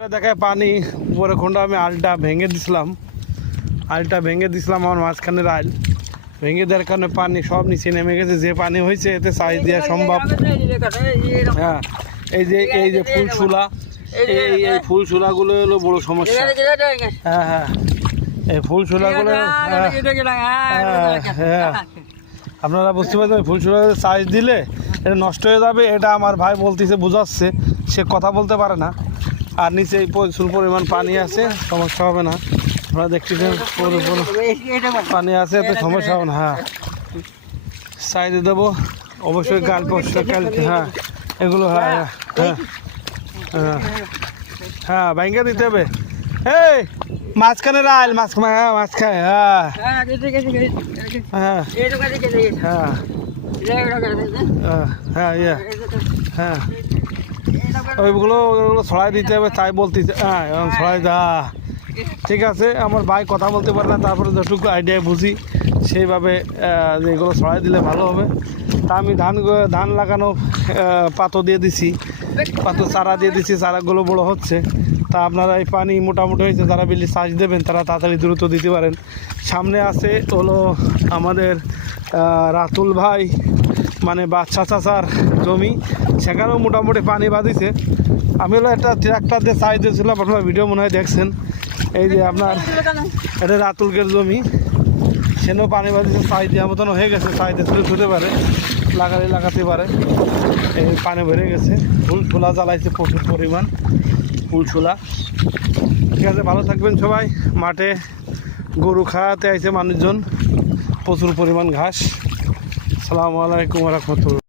দেখায় পানি উপরে খন্ডা আমি আলটা ভেঙে দিছিলাম আমার মাঝখানের আল ভেঙে দেওয়ার কারণে পানি সব নিচে নেমে গেছে। যে পানি হয়েছে এতে সাইজ দেওয়া সম্ভব। হ্যাঁ, এই যে ফুলশুলা, এই ফুলশুলাগুলো হলো বড় সমস্যা। হ্যাঁ হ্যাঁ, এই ফুলশুলাগুলো হ্যাঁ আপনারা বুঝতে পারছেন, ফুলশুলা সাইজ দিলে এটা নষ্ট হয়ে যাবে। এটা আমার ভাই বলতেছে, বোঝাচ্ছে, সে কথা বলতে পারে না। আর নিচে এই প্রচুর পরিমাণ পানি আছে, সমস্যা হবে না। আপনারা দেখতেছেন পানি আছে, এতে সমস্যা হবে না। হ্যাঁ, সাইডে দেবো অবশ্যই, গাল কালকে। হ্যাঁ এগুলো হ্যাঁ হ্যাঁ হ্যাঁ হ্যাঁ ভাঙ্গা দিতে হবে। এই মাঝখানে রাইল মাঝখানে, হ্যাঁ মাঝখানে, হ্যাঁ হ্যাঁ হ্যাঁ হ্যাঁ হ্যাঁ হ্যাঁ ওইগুলো ছড়াই দিতে হবে, তাই বলতেছে। হ্যাঁ ছড়াই দা, ঠিক আছে। আমার ভাই কথা বলতে পারে না, তারপরে যতটুকু আইডিয়া বুঝি সেইভাবে এগুলো ছড়াই দিলে ভালো হবে। তা আমি ধান লাগানো পাতো দিয়ে দিছি, পাতো চারা দিয়ে দিছি, চারাগুলো বড় হচ্ছে। তা আপনারা এই পানি মোটামুটি হয়েছে, যারা বিলি চাষ দেবেন তারা তাড়াতাড়ি দ্রুত দিতে পারেন। সামনে আছে হলো আমাদের রাতুল ভাই, মানে বাচ্চা চাচার জমি, সেখানেও মোটামুটি পানি বাঁধিছে। আমি হলো একটা ট্রাক্টর দিয়ে চাষ দিয়েছিলাম, আপনারা ভিডিও মনে হয় দেখছেন। এই যে আপনার এটা রাতুলকের জমি, সেখানেও পানি বাঁধিছে, চাষ দেওয়ার মতন হয়ে গেছে। চাষ দিয়ে ছুটে পারে, লাগাতে পারে। এই পানি ভরে গেছে, ফুলছোলা জ্বালাইছে প্রচুর পরিমাণ ফুলছোলা। ঠিক আছে, ভালো থাকবেন সবাই। মাঠে গরু খাওয়াতে আইছে মানুষজন, প্রচুর পরিমাণ ঘাস। আসসালামু আলাইকুম ওয়া রাহমাতুল্লাহ।